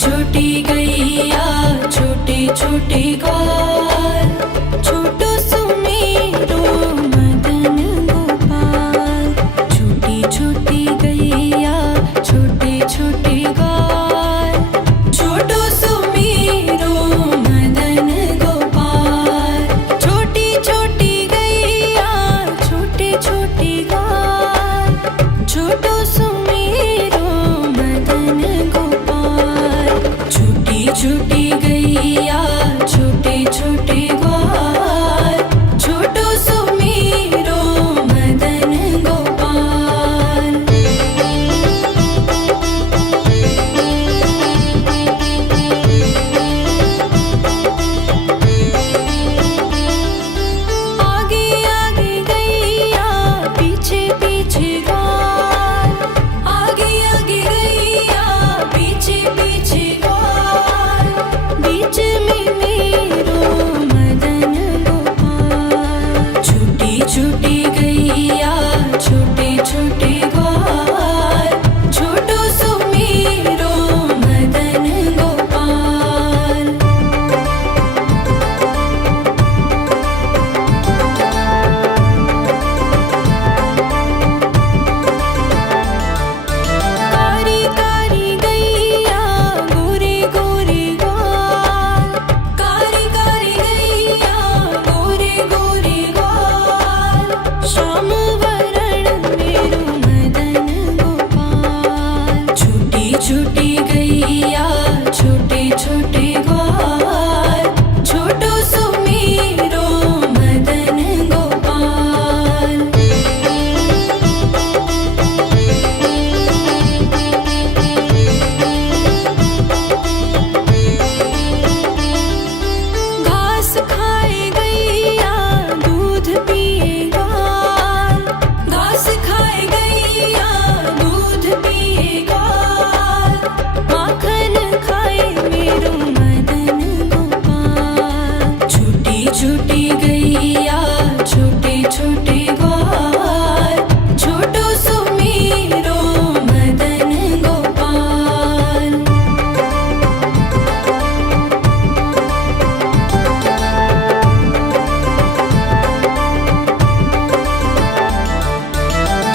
छोटी गैया छोटे छोटे ग्वाल, छोटो सुमेरो मदन गोपाल। छोटी छोटी गैया छोटे छोटे ग्वाल, छोटो सुमेरो मदन गोपाल। छोटी छोटी गैया छोटे छोटे ग्वाल, छोटो सुमेरो मदन गोपाल। छोटी छोटी गैया छोटे छोटे ग्वाल, छोटो सुमेरो मदन गोपाल। आगे आगे गैया पीछे पीछे ग्वाल, आगे आगे गैया पीछे पीछे ग्वाल। बीच में मेरो मदन गोपाल। छोटी छोटी गैया छोटे छोटे ग्वाल, छोटो सुमेरो मदन गोपाल। कारी कारी गैया गोरे गोरे ग्वाल, कारी कारी गैया गोरे गोरे ग्वाल। श्याम वरण मेरो मदन गोपाल। छोटी छोटी गैया छोटे छोटे ग्वाल, छोटो सुमेरो मदन गोपाल। घास खाए गैया दूध पिए ग्वाल, घास खाए गैया दूध पिए ग्वाल। माखन खाए मेरो मदन गोपाल। छोटी छोटी गैया छोटे छोटे ग्वाल, छोटो सुमेरो मदन गोपाल।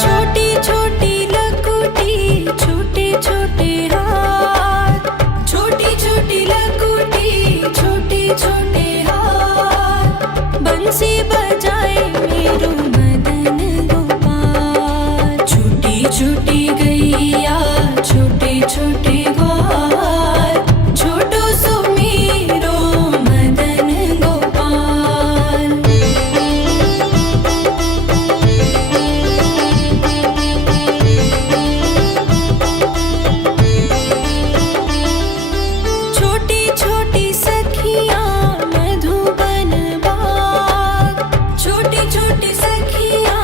छोटी छोटी लकुटी छोटे छोटे हाथ, छोटी छोटी लकुटी छोटे छोटे हाथ। बंसी बजाए मेरो मदन गोपाल। छोटी छोटी गैया छोटे छोटे ग्वाल, छोटो सुमेरो मदन गोपाल। छोटी छोटी सखियाँ मधुबन बाग, छोटी छोटी सखियाँ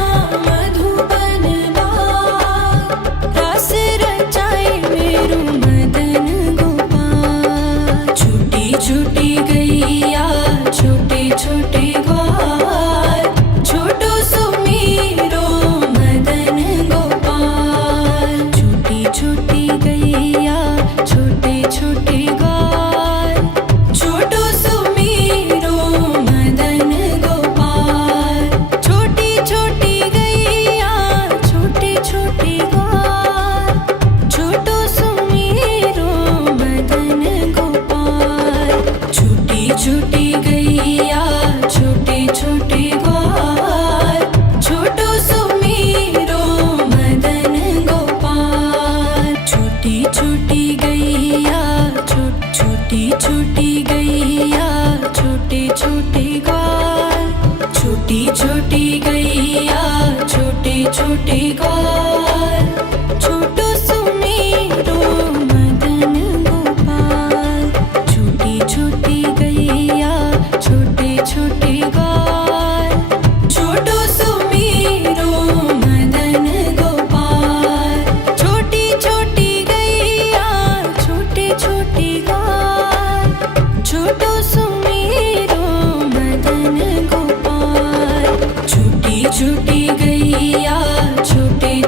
मधुबन बाग। रास रचाए मेरो मदन गोपाल। छोटी छोटी गैया छोटे छोटे ग्वाल, छोटो सुमेरो मदन गोपाल। छोटी छोटी गैया छोटे छोटे ग्वाल, छोटो सुमेरो मदन गोपाल। छोटी छोटी गैया छोटे छोटे ग्वाल, छोटो सुमेरो मदन गोपाल। छोटी छोटी गैया छोटे छोटे ग्वाल, छोटो सुमेरो मदन गोपाल। छोटी छोटी गैया छोटी छोटी गैया छोटे छोटे ग्वाल, छोटी छोटी गैया छोटे छोटे ग्वाल, छोटो सुमेरो मदन गोपाल। छोटी छोटी गैया छोटे छोटे ग्वाल, छोटो सुमेरो मदन गोपाल। छोटी छोटी गैया छोटे छोटे ग्वाल, छोटो सुमेरो मदन गोपाल। छोटी छोटी गैया छोटे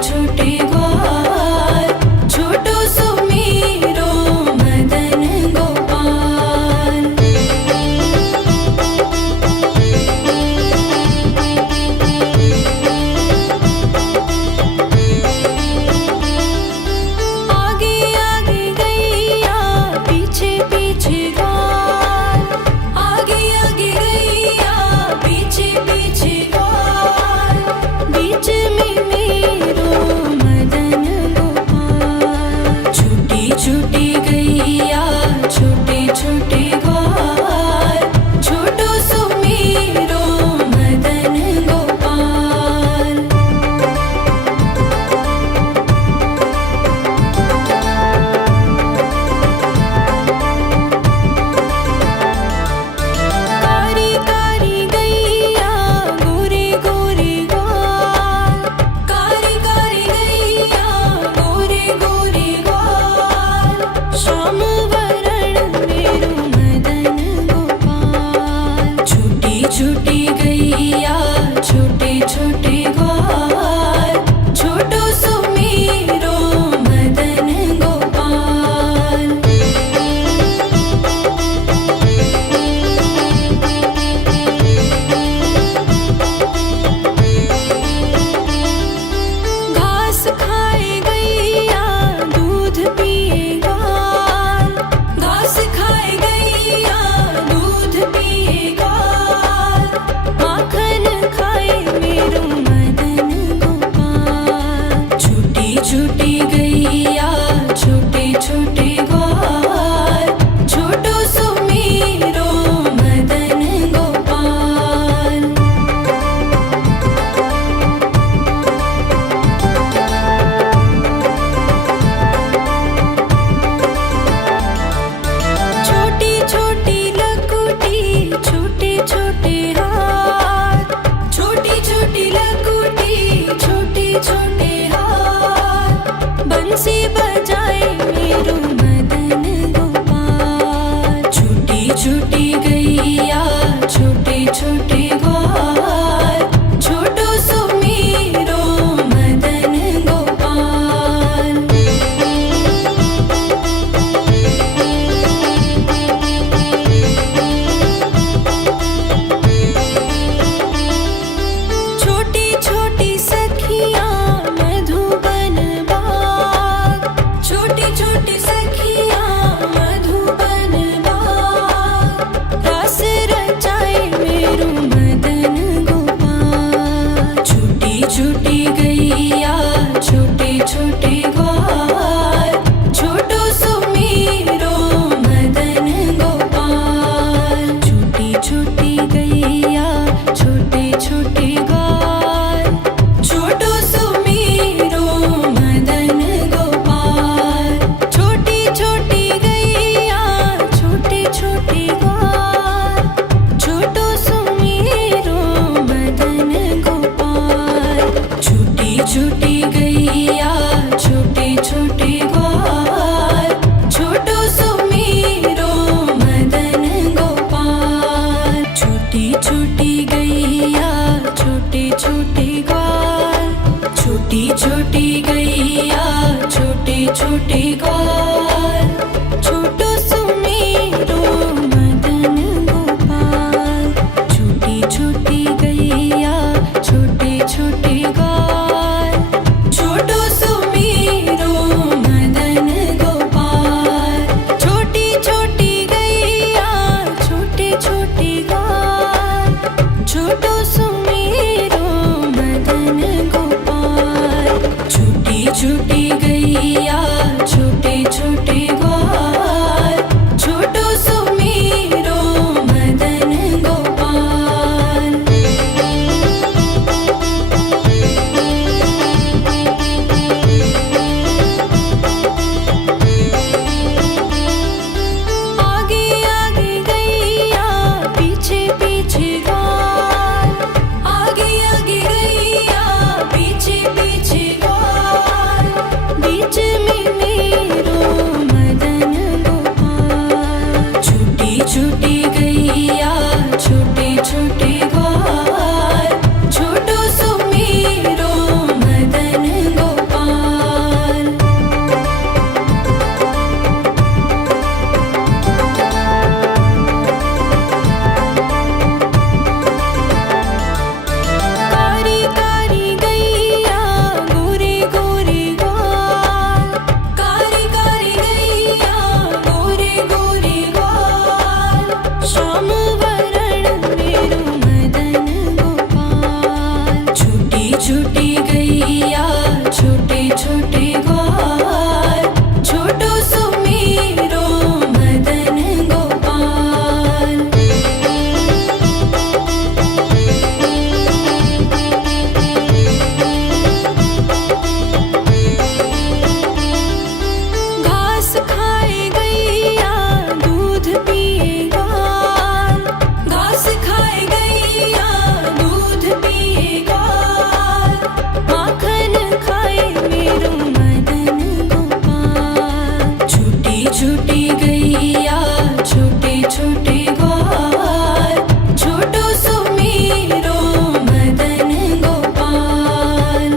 छोटी गैया छोटे छोटे ग्वाल, छोटो सुमीरो मदन गोपाल।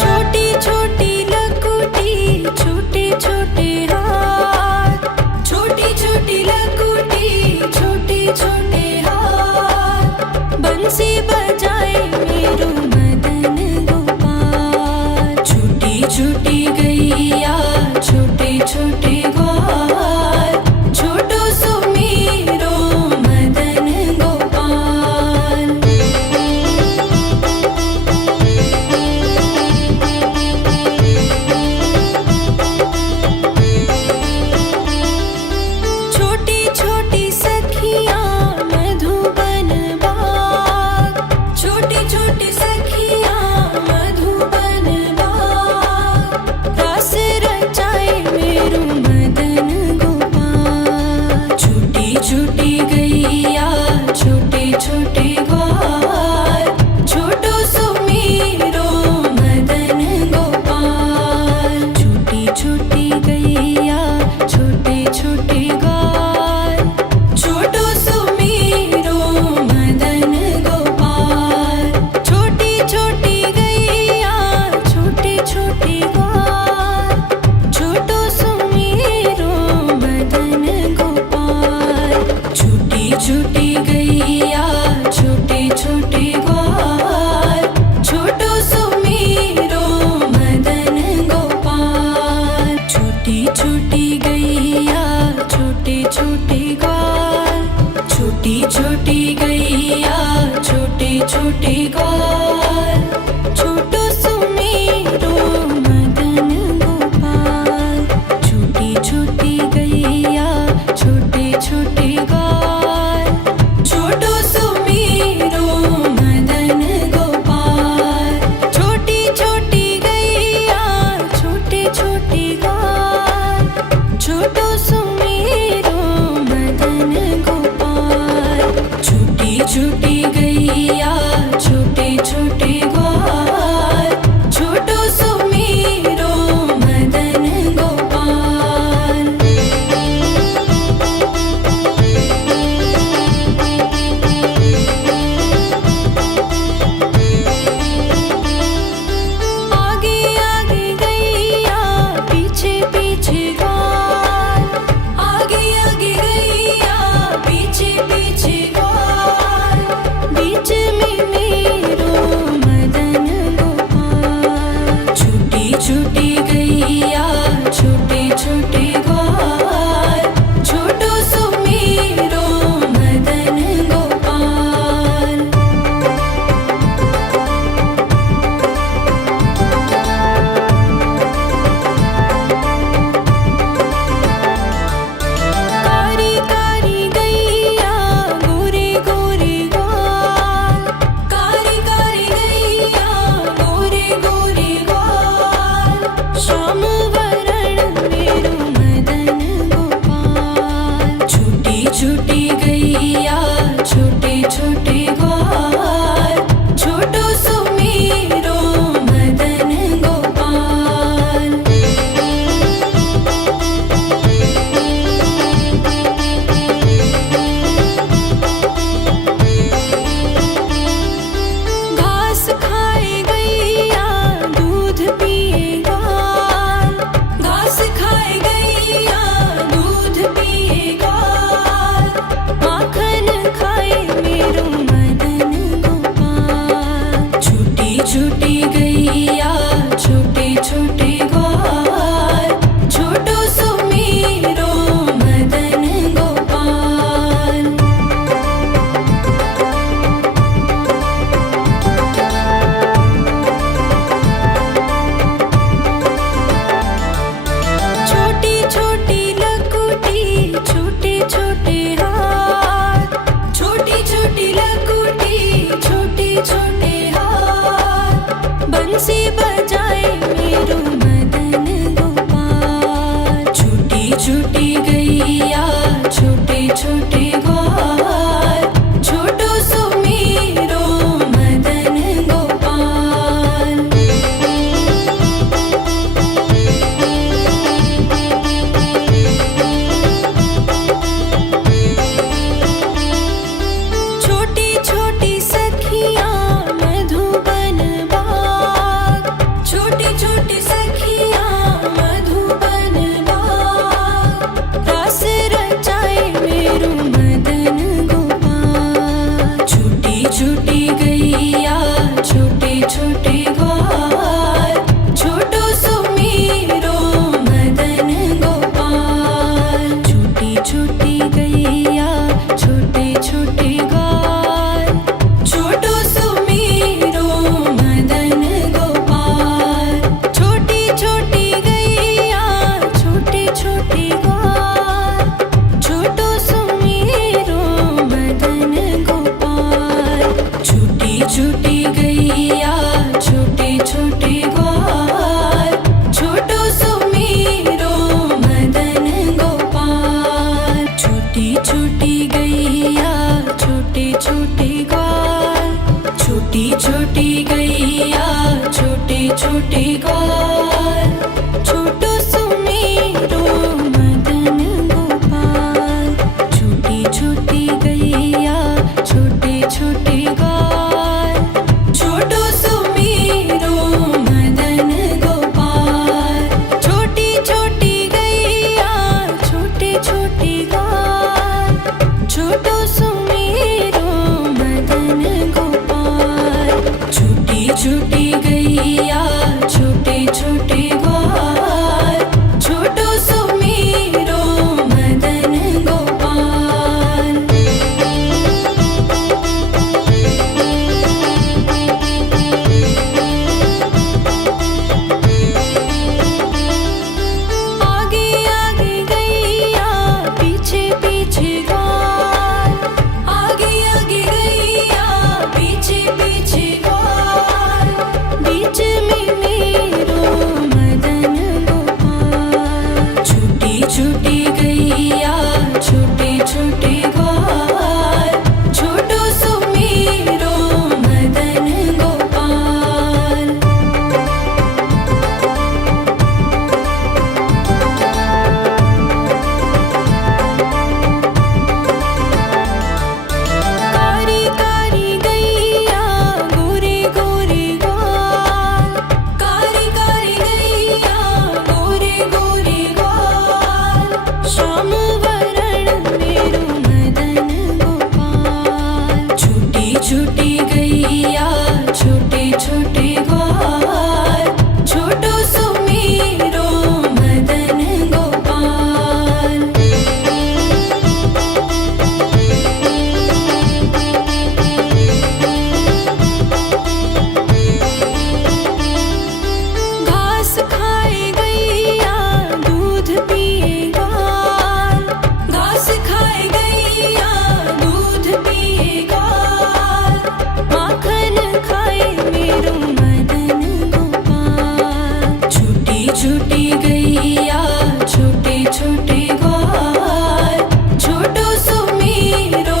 छोटी छोटी लकुटी छोटे छोटे हाथ, छोटी छोटी लकुटी छोटे छोटे हाथ, बंसी बजाए मेरो मदन गोपाल। छोटी छोटी गैया छोटे छोटे ग्वाल, छोटो सुमीरो मदन गोपाल। छोटी छोटी सखियाँ मधुबन बाग, छोटी छोटी सखियाँ मधुबन बाग, रस रचाए मेरो मदन गोपाल। छोटी छोटी गैया छोटे छोटे ग्वाल, छोटो सुमीरो मदन गोपाल। छोटी छोटी गैया छोटे छोटे ग्वाल, छोटो सुमीरो मदन गोपाल। छोटी छोटी गैया छोटे छोटे ग्वाल, छोटो सुमीरो मदन गोपाल। छोटी छोटी गैया छोटे छोटे ग्वाल, छोटो सुमीरो मदन गोपाल। छोटी छोटी गैया छोटे छोटे ग्वाल, छोटी छोटी गैया छोटे छोटे ग्वाल, छोटो सुमीरो मदन गोपाल। छोटी छोटी गैया छोटे छोटे ग्वाल, छोटो सुमीरो मदन गोपाल। छोटी छोटी गैया छोटे छोटे ग्वाल, छोटो सुमीरो मदन गोपाल। छोटी छोटी गैया छोटे छोटे ग्वाल, छोटो सुमीरो मदन गोपाल। आगे आगे गैया पीछे पीछे ग्वाल, आगे आगे गैया पीछे पीछे ग्वाल, बीच में छूटी गैया छोटे छोटे ग्वाल, छोटो सुमीरो मदन गोपाल। छूटी छूटी गैया छोटे छोटे ग्वाल, छोटो सुमीरो मदन गोपाल। छोटी छोटी गैया छोटे छोटे ग्वाल, छोटो सुमीरो मदन गोपाल। छूटी छूटी गैया छोटे छोटे ग्वाल, छोटो सुमीरो मदन गोपाल। छूटी छूटी गैया छोटे छोटे ग्वाल, छोटी छोटी गैया छोटे छोटे ग्वाल, छोटो सुमीरो मदन गोपाल। छोटी छोटी गैया छोटे छोटे ग्वाल, छोटो सुमीरो मदन गोपाल। छोटी छोटी गैया छोटे छोटे ग्वाल, छोटो सुमीरो मदन गोपाल। छूटी छूटी गैया छोटे छोटे ग्वाल, छोटो सुमीरो मदन गोपाल। आगे आगे गैया पीछे पीछे ग्वाल, आगे आगे गैया पीछे पीछे ग्वाल। बीच में मेरो मदन गोपाल। छूटी छूटी गैया छोटे छोटे ग्वाल, छोटो सुमीरो मदन गोपाल। कारी कारी गैया गोरे गोरे ग्वाल, कारी कारी गैया गोरे गोरे ग्वाल। श्याम वरण मेरो मदन गोपाल। छूटी छूटी गैया छोटे छोटे ग्वाल, छोटो सुमीरो मदन गोपाल। घास खाए गैया दूध पिए ग्वाल, घास खाए गैया दूध पिए ग्वाल। माखन खाए मेरो मदन गोपाल। छूटी छूटी गैया छोटे छोटे ग्वाल, छोटो सुमीरो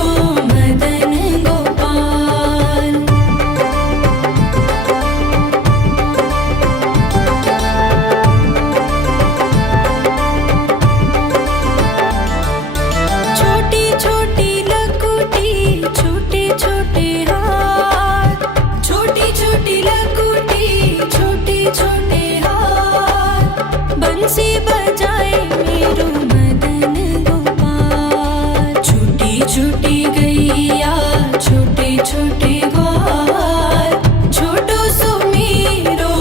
मदन गोपाल। छोटी छोटी लकुटी छोटे छोटे हाथ, छोटी छोटी लकुटी छोटे छोटे हाथ। बंसी बजाए मेरो मदन गोपाल। छूटी छूटी गैया छोटे छोटे ग्वाल, छोटो सुमीरो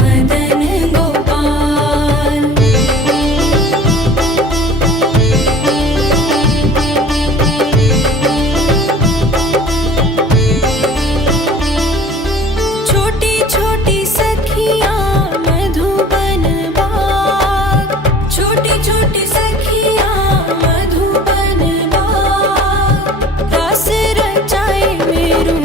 मदन गोपाल। छोटी छोटी सखियाँ मधुबन बाग, छोटी छोटी सखियाँ मधुबन बाग। रास रचाए मेरो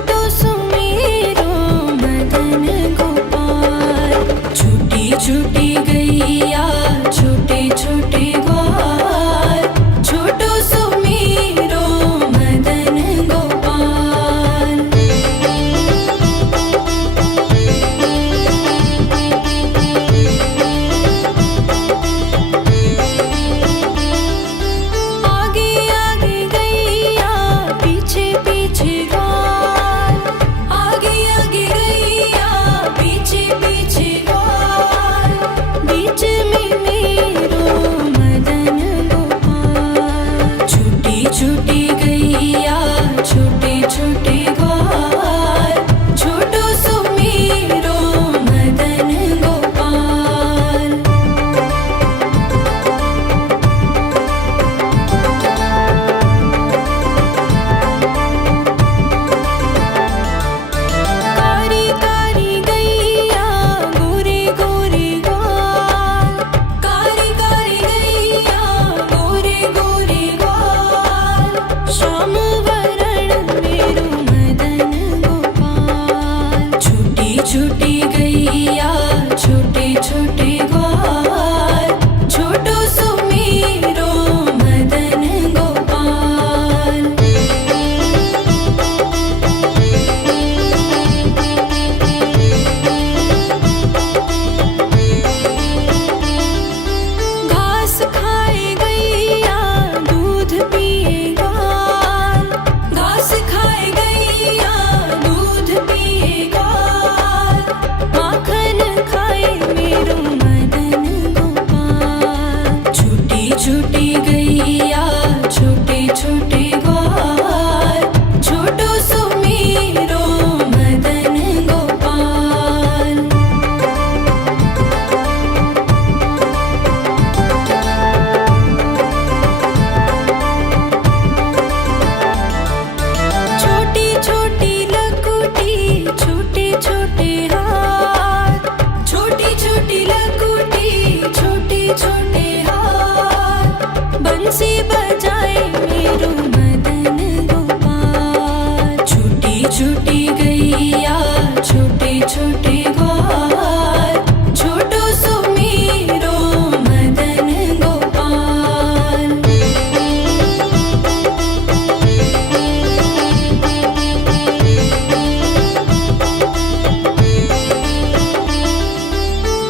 छोटो सुमेरो मदन गोपाल। छोटी छोटी गैया छोटे छोटे ग्वाल, छोटो सुमेरो मदन गोपाल। आगे आगे गैया पीछे पीछे ग्वाल, आगे आगे गैया पीछे पीछे ग्वाल। बीच में मेरो मदन गोपाल। छोटी छोटी गैया छोटे छोटे ग्वाल, छोटो सुमेरो मदन गोपाल। कारी कारी गैया गोरे गोरे ग्वाल, कारी कारी गैया गोरे गोरे ग्वाल। श्याम वरण मेरो मदन गोपाल। छोटी छोटी गैया छोटे छोटे ग्वाल, छोटो सुमेरो मदन गोपाल। घास खाए गैया दूध पिए ग्वाल, घास खाए गैया दूध पिए ग्वाल। माखन खाए मेरो मदन गोपाल। छोटी छोटी गैया छोटे छोटे ग्वाल, छोटो सुमेरो मदन गोपाल। छोटी छोटी लकुटी छोटे छोटे हाथ, छोटी छोटी लकुटी छोटे छोटे हाथ। बंसी बजाए मेरो मदन गोपाल। छोटी छोटी गैया छोटे छोटे ग्वाल, छोटो सुमेरो मदन गोपाल।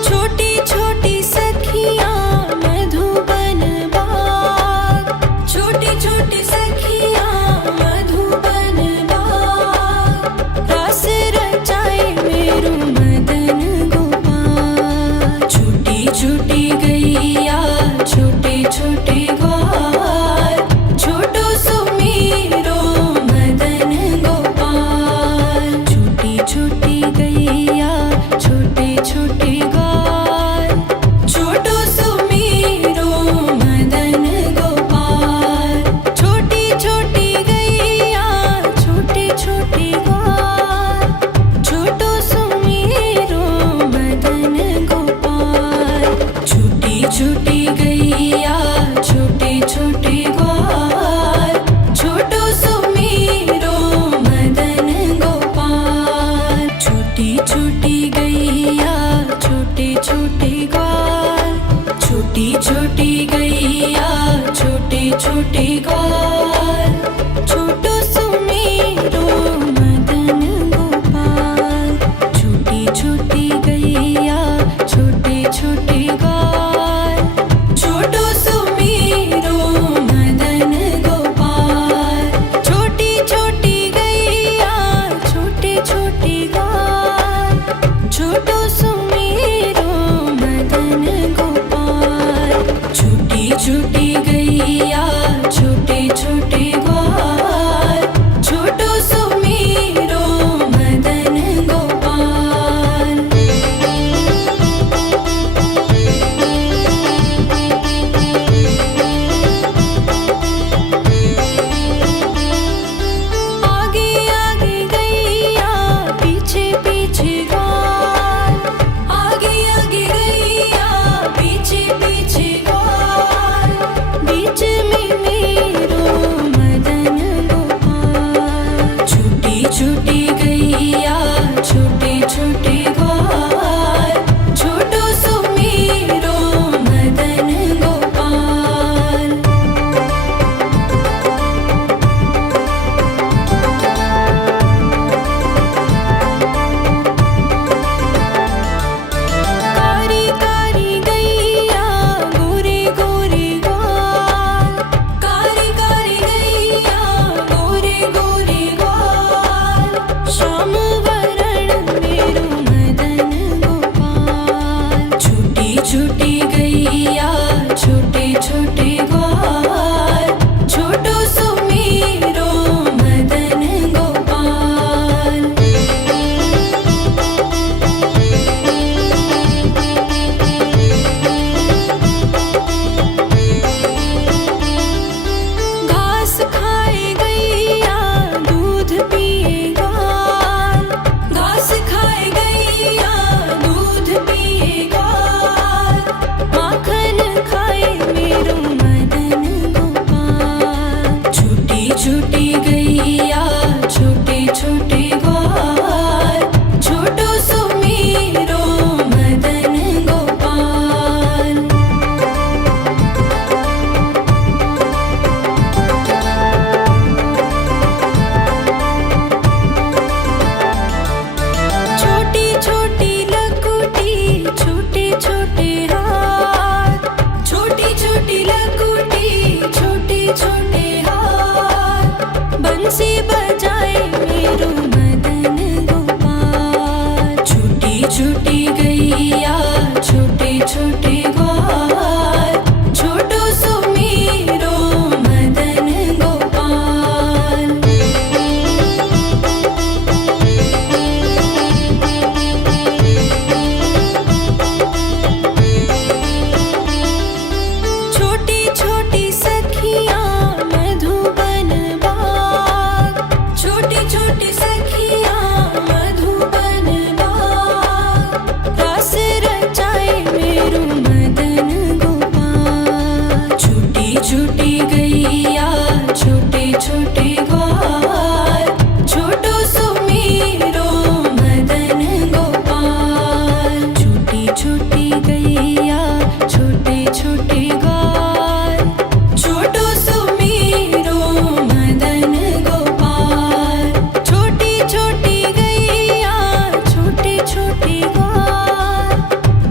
छोटी छोटी सखियाँ मधुबन बाग, छोटी छोटी सखियाँ मधुबन बाग। रास रचाए मेरो मदन गोपाल। छोटी छोटी गैया छोटे छोटे ग्वाल, छोटो सुमेरो मदन गोपाल। छोटी छोटी गैया छोटे छोटे ग्वाल, छोटो सुमेरो मदन गोपाल। छोटी छोटी गैया छोटे छोटे ग्वाल, छोटो सुमेरो मदन गोपाल। छोटी छोटी गैया छोटे छोटे ग्वाल, छोटो सुमेरो मदन गोपाल। छोटी छोटी गैया छोटे छोटे ग्वाल, छोटी छोटी गैया छोटे छोटे ग्वाल, छोटो सुमेरो मदन गोपाल। छोटी छोटी गैया छोटे छोटे ग्वाल, छोटो सुमेरो मदन गोपाल। छोटी छोटी गैया छोटे छोटे ग्वाल, छोटो सुमेरो मदन गोपाल। छोटी छोटी गैया छोटे छोटी सखियाँ मधुबन बाग रास रचाए मेरो मदन गोपाल। छोटी छोटी गैया छोटे छोटे ग्वाल छोटो सुमेरो मदन गोपाल। छोटी छोटी गैया छोटे छोटे ग्वाल छोटो सुमेरो मदन गोपाल। छोटी छोटी गैया छोटे छोटे ग्वाल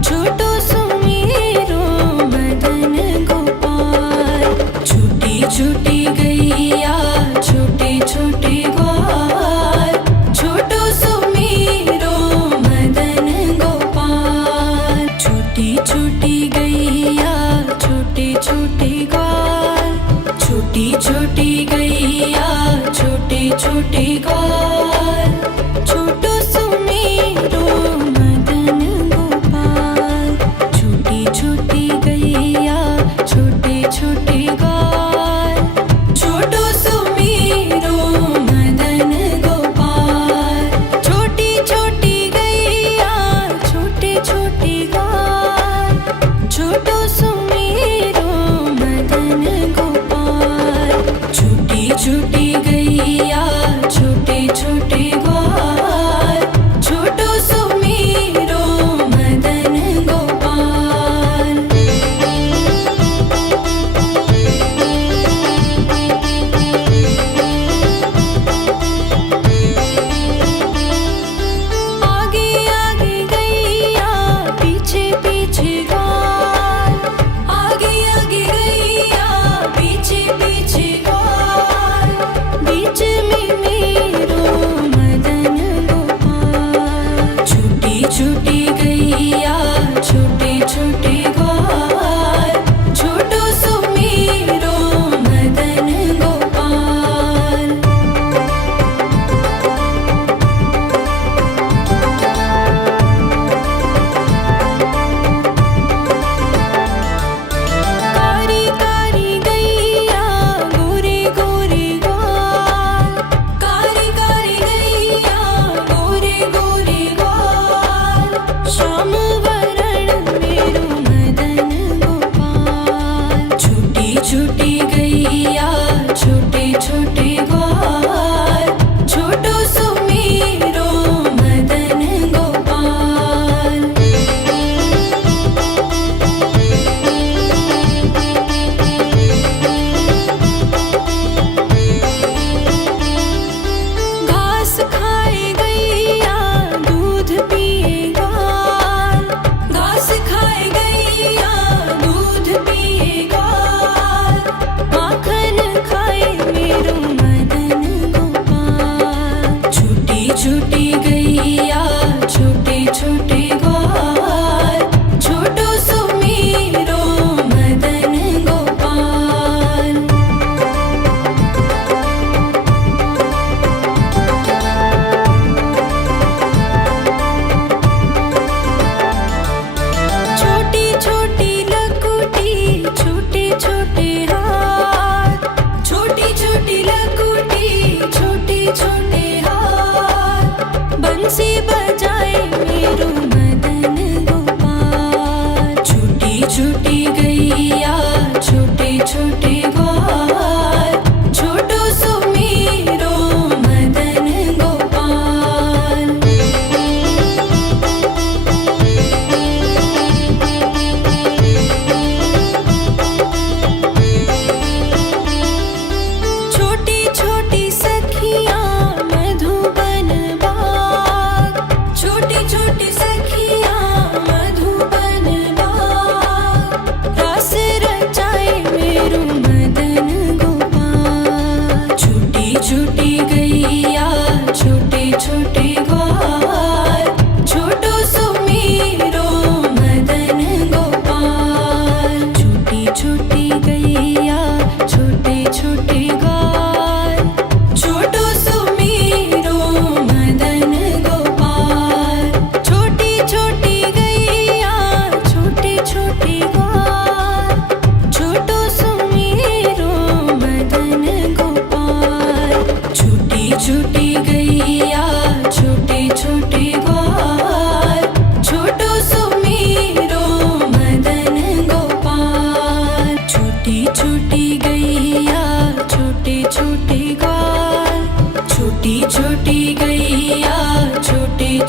छोटो सुमेरो मदन गोपाल। छोटी छोटी गैया छोटे छोटे ग्वाल छोटो सुमेरो मदन गोपाल। छोटी छोटी गैया छोटे छोटे ग्वाल छोटी छोटी गैया छोटे छोटे ग्वाल छोटो सुमेरो मदन गोपाल। छोटी छोटी गैया छोटे छोटे ग्वाल छोटो सुमेरो मदन गोपाल। छोटी छोटी गैया छोटे छोटे ग्वाल छोटो सुमेरो मदन गोपाल। छोटी छोटी गैया छोटे छोटे ग्वाल छोटो सुमेरो मदन गोपाल। आगे आगे गैया पीछे पीछे ग्वाल आगे आगे गैया पीछे पीछे ग्वाल। बीच में मेरो मदन गोपाल। छोटी छोटी गैया छोटे छोटे ग्वाल छोटो सुमेरो मदन गोपाल। कारी कारी गैया गोरे गोरे ग्वाल कारी कारी गैया गोरे गोरे ग्वाल। श्याम वरण मेरो मदन गोपाल। छोटी छोटी गैया छोटे छोटे ग्वाल छोटो सुमेरो मदन गोपाल। घास खाए गैया दूध पिए ग्वाल घास खाए गैया दूध पिए ग्वाल। माखन खाए मेरो मदन गोपाल। छोटी छोटी गैया छोटे छोटे ग्वाल छोटो सुमेरो मदन गोपाल। छोटी छोटी लकुटी छोटे छोटे हाथ छोटी छोटी लकुटी छोटे छोटे हाथ।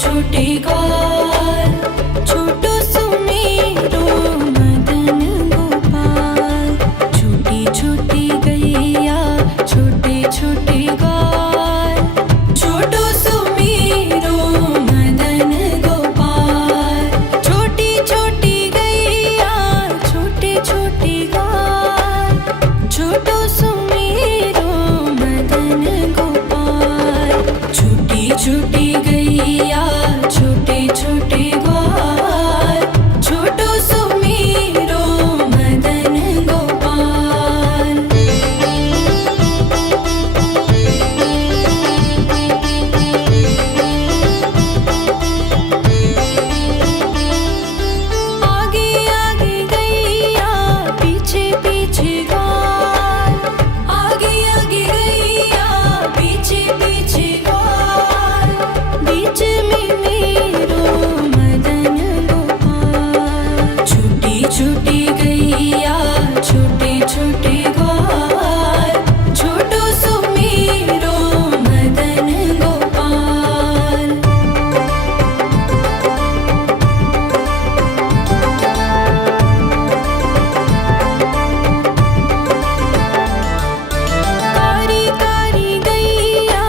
छोटे ग्वाल, छोटो सुमेरो मदन गोपाल। छोटी छोटी गैया छोटे छोटे ग्वाल, छोटो सुमेरो मदन गोपाल। छोटी छोटी गैया छोटे छोटे ग्वाल, छोटो सुमेरो मदन गोपाल। छोटी छोटी गैया छोटे छोटे ग्वाल, छोटो सुमेरो मदन गोपाल। आगे आगे गैया पीछे पीछे ग्वाल, आगे आगे गैया पीछे पीछे ग्वाल। बीच में मेरो मदन गोपाल। छोटी छोटी गैया छोटे छोटे ग्वाल, छोटो सुमेरो मदन गोपाल। कारी कारी गैया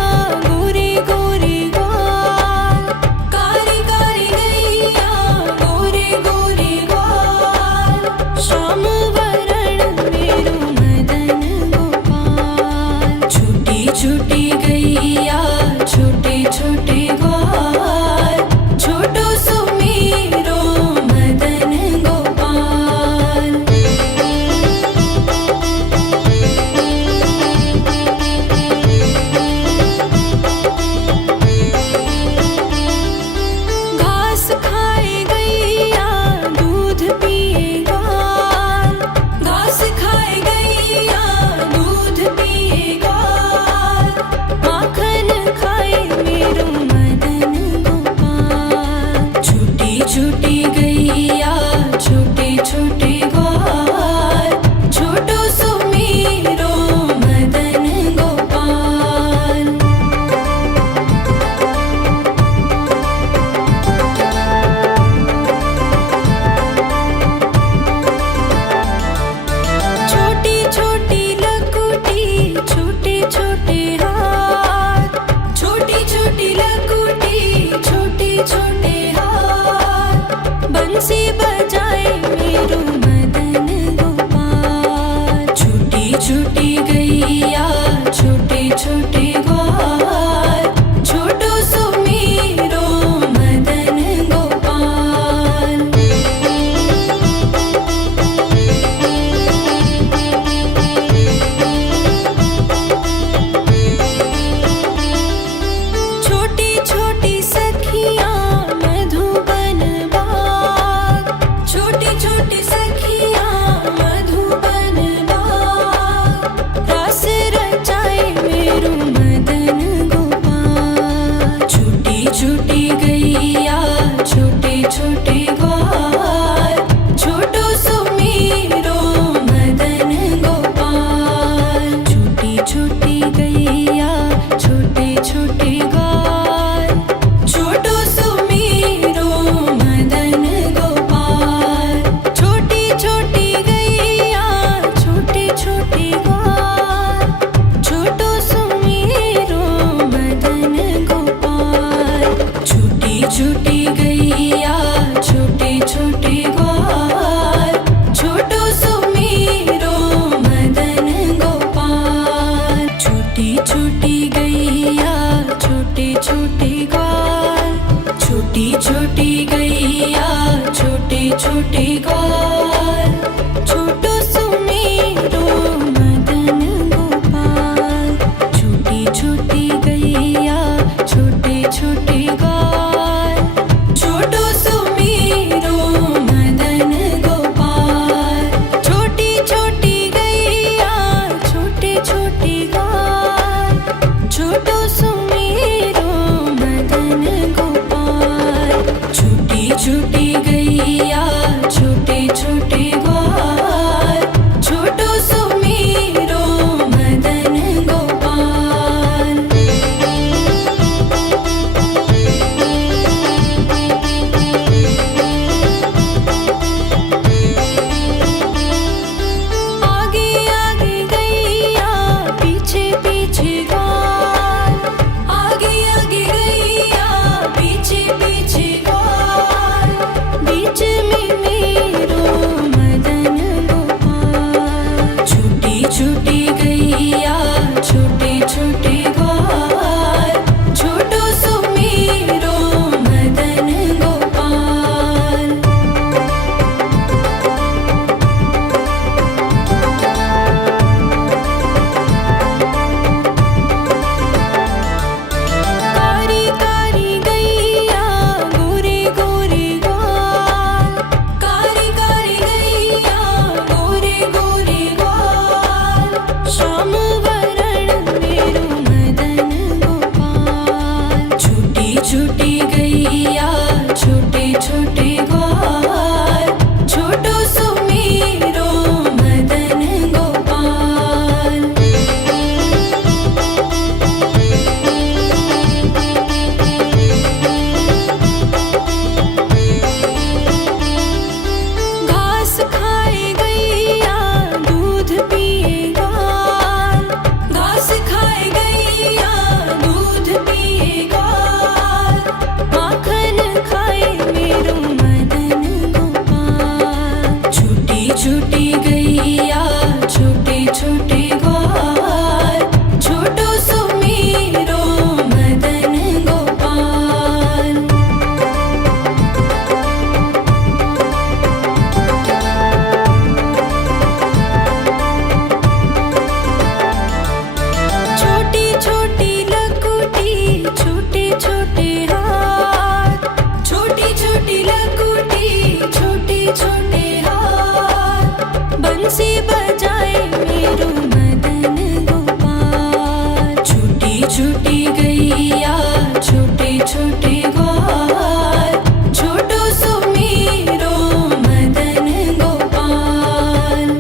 गोरे गोरे ग्वाल, कारी कारी गैया गोरे गोरे ग्वाल। श्याम वरण मेरो मदन गोपाल। छोटी छोटी गैया छोटे छोटे ग्वाल, छोटो सुमेरो मदन गोपाल। घास खाए गैया दूध पिए ग्वाल, घास खाए गैया दूध पिए ग्वाल। माखन खाए मेरो मदन गोपाल। छोटी छोटी गैया छोटे छोटे ग्वाल, छोटो सुमेरो मदन गोपाल। छोटी छोटी लकुटी छोटे छोटे हाथ, छोटी छोटी लकुटी छोटे छोटे हाथ। बंसी बजाए मेरो मदन गोपाल। छोटी छोटी गैया छोटे छोटे ग्वाल, छोटो सुमेरो मदन गोपाल। छोटी छोटी सखियाँ मधुबन बाग, छोटी छोटी सखियाँ मधुबन बाग। रास रचाए मेरो मदन गोपाल। छोटी छोटी गैया छोटे छोटे ग्वाल, छोटो सुमेरो मदन गोपाल। छोटी छोटी गैया छोटे छोटे ग्वाल, छोटो सुमेरो मदन गोपाल। छोटी छोटी गैया छोटे छोटे ग्वाल, छोटो सुमेरो मदन गोपाल। छोटी छोटी गैया छोटे छोटे ग्वाल, छोटो सुमेरो मदन गोपाल। छोटी छोटी गैया छोटे छोटे ग्वाल, छोटी छोटी गैया छोटे छोटे ग्वाल, छोटो सुमेरो मदन गोपाल। छोटी छोटी गैया छोटे छोटे ग्वाल, छोटो सुमेरो मदन गोपाल। छोटी छोटी गैया छोटे छोटे ग्वाल, छोटो सुमेरो मदन गोपाल। छोटी छोटी गैया छोटे छोटे ग्वाल, छोटी गैया छोटे छोटे ग्वाल छोटो सुमेरो मदन गोपाल। घास खाए गैया दूध पिए ग्वाल घास खाए गैया दूध पिए ग्वाल माखन खाए मेरो मदन गोपाल। छोटी छोटी गैया छोटे छोटे ग्वाल छोटो सुमेरो मदन गोपाल। छोटी छोटी लकुटी छोटे छोटे हाथ छोटी छोटी लकुटी छोटे छोटे हाथ बंसी बजाए मेरो मदन गोपाल। छोटी छोटी गैया छोटे छोटे ग्वाल छोटो सुमेरो मदन गोपाल।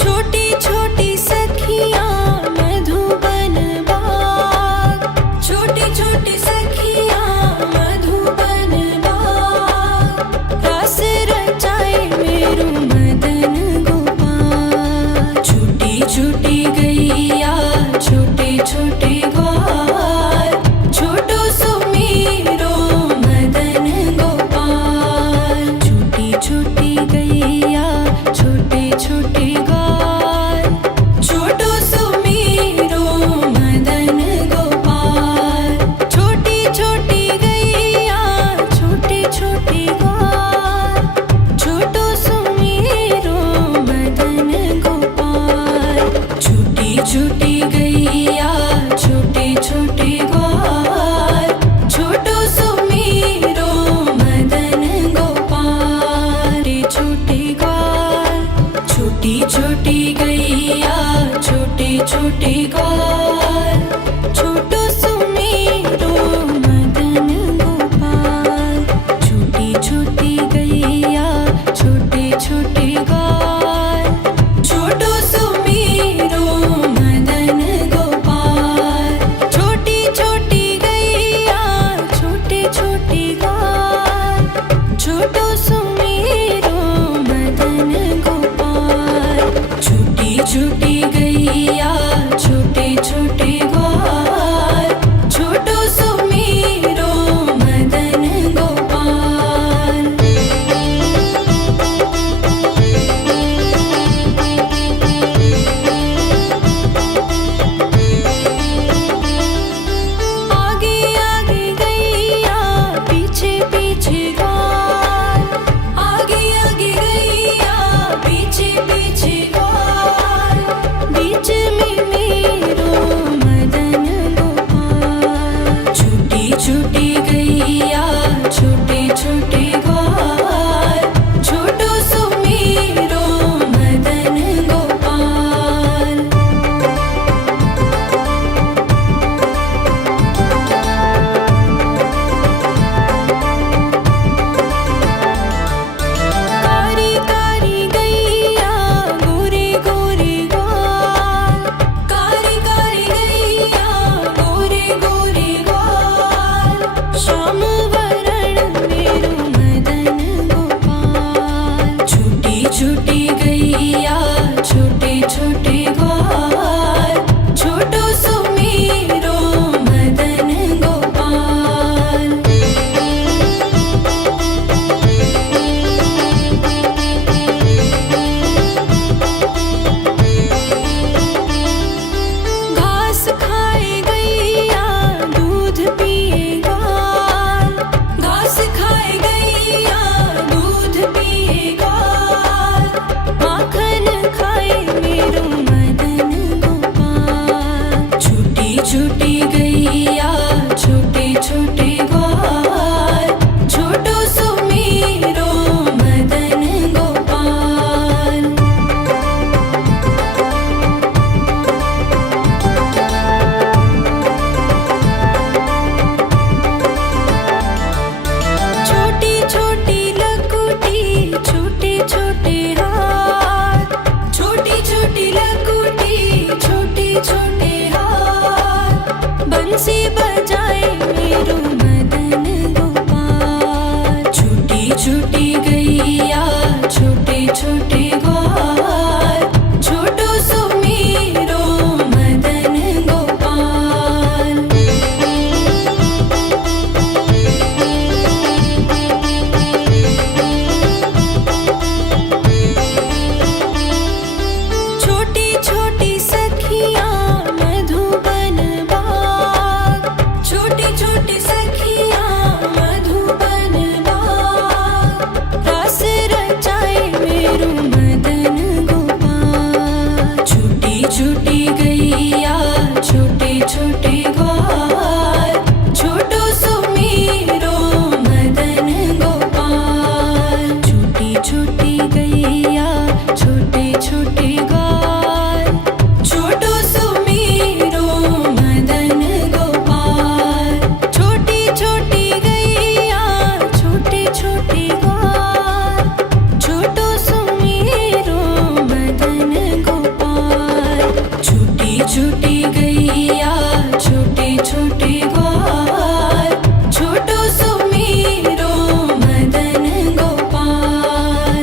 छोटी छोटी सखियाँ मधुबन बाग छोटी छोटी सखियाँ मधुबन बाग रास रचाए मेरो मदन गोपाल। छोटी छोटी गैया छोटे छोटे ग्वाल छोटो सुमेरो मदन गोपाल। छोटी छोटी गैया छोटे छोटे ग्वाल छोटो सुमेरो मदन गोपाल। छोटी छोटी गैया छोटे छोटे ग्वाल छोटो सुमेरो मदन गोपाल। छोटी छोटी गैया छोटे छोटे ग्वाल छोटो सुमेरो मदन गोपाल। छोटे ग्वाल छोटी छोटी गैया छोटे छोटे